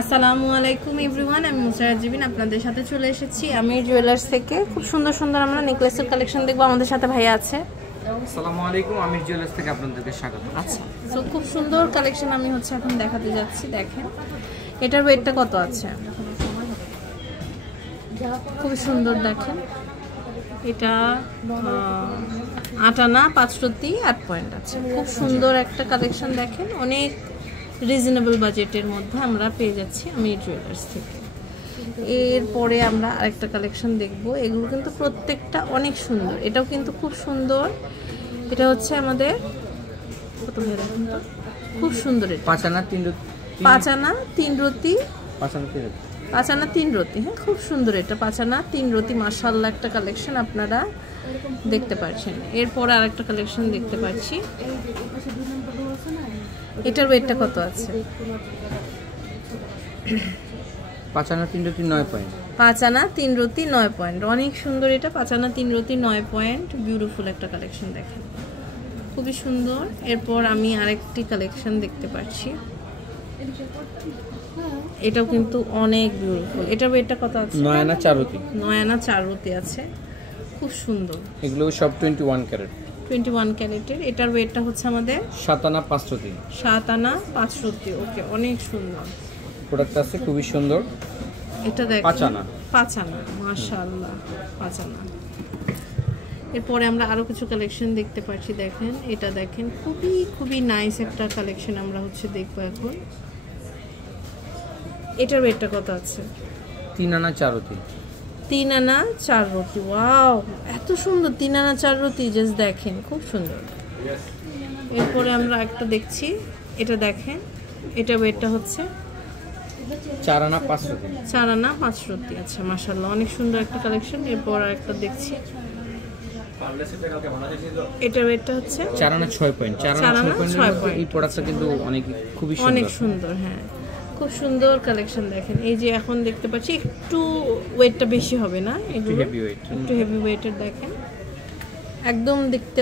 আসসালামু আলাইকুম এভরিওয়ান, আমি মুসারাত জিবিন আপনাদের সাথে চলে এসেছি আমির জুয়েলার্স থেকে। খুব সুন্দর সুন্দর আমরা নেকলেসের কালেকশন দেখবো। আমাদের সাথে ভাইয়া আছে। আসসালামু আলাইকুম, আমির জুয়েলার্স থেকে আপনাদেরকে স্বাগত। আচ্ছা, তো খুব সুন্দর কালেকশন আমি এখন দেখাতে যাচ্ছি। দেখেন এটার ওয়েটটা কত আছে, খুব সুন্দর। দেখেন এটা 8 আনা 5 রতি 8 পয়েন্ট আছে। খুব সুন্দর একটা কালেকশন। দেখেন অনেক রিজনেবল বাজেটের মধ্যে আমরা পেয়ে যাচ্ছি আমির জুয়েলার্স থেকে। এরপরে আমরা আরেকটা কালেকশন দেখব। এগুলো কিন্তু প্রত্যেকটা অনেক সুন্দর। এটাও কিন্তু খুব সুন্দর। এটা হচ্ছে আমাদের কত ভাই, দেখুন তো খুব সুন্দর। এটা 5 আনা 3 রতি 5 আনা 3 রতি 5 আনা 3 রতি 5 আনা 3 রতি। হ্যাঁ, খুব সুন্দর। এটা 5 আনা 3 রতি, মাশাআল্লাহ একটা কালেকশন আপনারা দেখতে পাচ্ছেন। এরপর আরেকটা কালেকশন দেখতে পাচ্ছি। এটার ওয়েটটা কত আছে? 5 আনা 3 রতি 9 পয়েন্ট। 5 আনা 3 রতি 9 পয়েন্ট। অনেক সুন্দর এটা। 5 আনা 3 রতি 9 পয়েন্ট। বিউটিফুল একটা কালেকশন। দেখেন খুবই সুন্দর। এরপর আমি আরেকটি কালেকশন দেখতে পাচ্ছি। এটাও কিন্তু অনেক বিউটিফুল। এটার ওয়েটটা কত আছে? 9 আনা 4 রতি 9 আনা 4 রতি আছে। খুব সুন্দর। এগুলো সব 21 ক্যারেট 21 ক্যারেটের। এটার ওয়েটটা হচ্ছে আমাদের 7 আনা 5 রতি 7 আনা 5 রতি। ওকে, অনেক সুন্দর প্রোডাক্ট আছে, খুবই সুন্দর। এটা দেখেন 5 আনা 5 আনা, মাশাআল্লাহ 5 আনা। এরপরে আমরা আরো কিছু কালেকশন দেখতে পাচ্ছি। দেখেন এটা দেখেন খুবই নাইস একটা কালেকশন আমরা দেখবো এখন। এটার ওয়েটটা কত আছে? 3 আনা 4 রতি 3 আনা 4 রতি। ওয়াও, এত সুন্দর 3 আনা 4 রতি। জাস্ট দেখেন খুব সুন্দর। এরপরে আমরা একটা দেখছি। এটা দেখেন, এটা ওয়েটটা হচ্ছে 4 আনা 5 রতি 4 আনা 5 রতি। আচ্ছা, মাশাআল্লাহ অনেক সুন্দর একটা কালেকশন। এরপর আরেকটা দেখছি। এটা ওয়েটটা হচ্ছে 4 আনা 6 পয়েন্ট 4 আনা 6 পয়েন্ট। এই প্রোডাক্টটা কিন্তু অনেক সুন্দর। হ্যাঁ, খুব সুন্দর কালেকশন। দেখেন এই যে এখন দেখতে পাচ্ছি একটু ওয়েটটা বেশি হবে না, একটু হেভি ওয়েটের। দেখেন একদম দেখতে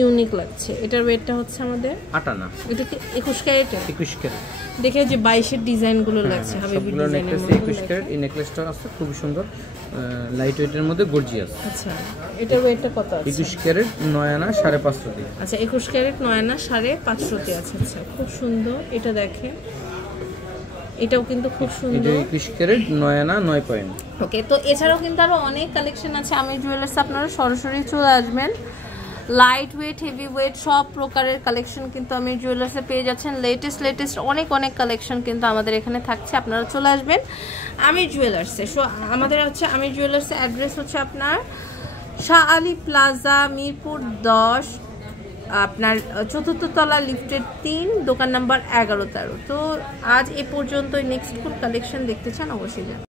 ইউনিক লাগছে। এটার ওয়েটটা হচ্ছে আমাদের 8 আনা। এটা কি 21 ক্যারেটের? 21 ক্যারেট। দেখে যে 22 এর ডিজাইন গুলো লাগছে, হাবিবি ডিজাইনের মধ্যে। 21 ক্যারেট। এই নেকলেসটা আছে খুব সুন্দর, লাইট ওয়েটের মধ্যে গর্জিয়াস। আচ্ছা, এটার ওয়েটটা কত আছে? 21 ক্যারেট 9 আনা 5.5 রতি। আচ্ছা, 21 ক্যারেট 9 আনা 5.5 রতি আছে। আচ্ছা, খুব সুন্দর। এটা দেখেন, এটাও কিন্তু খুব সুন্দর। 21 ক্যারেট 9 আনা 9 পয়েন্ট। ওকে, তো এছাড়াও কিন্তু আরো অনেক কালেকশন আছে আমির জুয়েলার্স। আপনারা সরাসরি চলে আসবেন। লাইট ওয়েট, হেভি ওয়েট সব প্রকারের কালেকশন কিন্তু আমির জুয়েলার্সে পেয়ে যাচ্ছেন। লেটেস্ট অনেক কালেকশন কিন্তু আমাদের এখানে থাকছে। আপনারা চলে আসবেন আমির জুয়েলার্সে। সো আমাদের আমির জুয়েলার্সের অ্যাড্রেস হচ্ছে আপনার শাহ আলী প্লাজা, মিরপুর 10, আপনার 4th তলা, লিফটের 3, দোকান নাম্বার 11-13। তো আজ এ পর্যন্ত। নেক্সট কোন কালেকশন দেখতে চান অবশ্যই জানান।